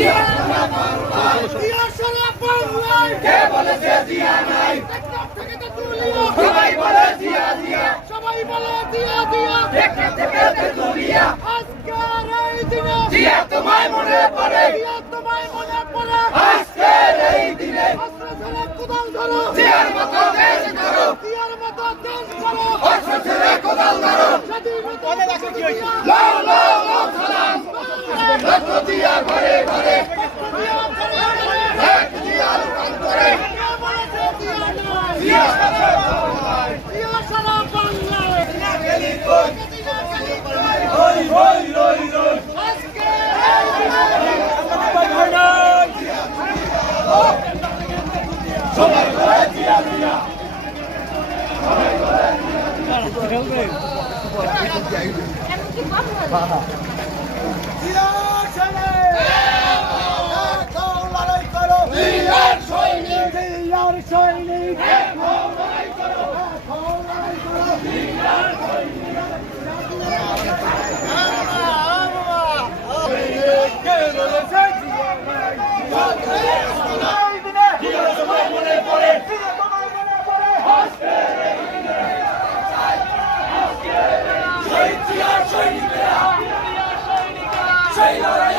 জিয়া কে বলেছে জিয়া নাই সবাই বলে জিয়া জিয়া সবাই বলে দিয়া দিয়া দেখে থেকে তেতুলিয়া আজকের এই দিনে জিয়া তোমায় মনে পড়ে দিয়া তোমায় মনে পড়ে আজকের এই দিনে অস্ত্র ছেড়ে কোদাল ধরো জিয়ার মতো দেশ করো দিয়ার মতো দেশ করো অস্ত্র ছেড়ে কোদাল ধরো স্বাধীনতা দিয়া লাও লাও লাও সালাম জিয়ার সৈনিক জিয়া তোমায় মনে পড়ে শহীদ জিয়ার সৈনিকেরা সেই লড়াইয়ে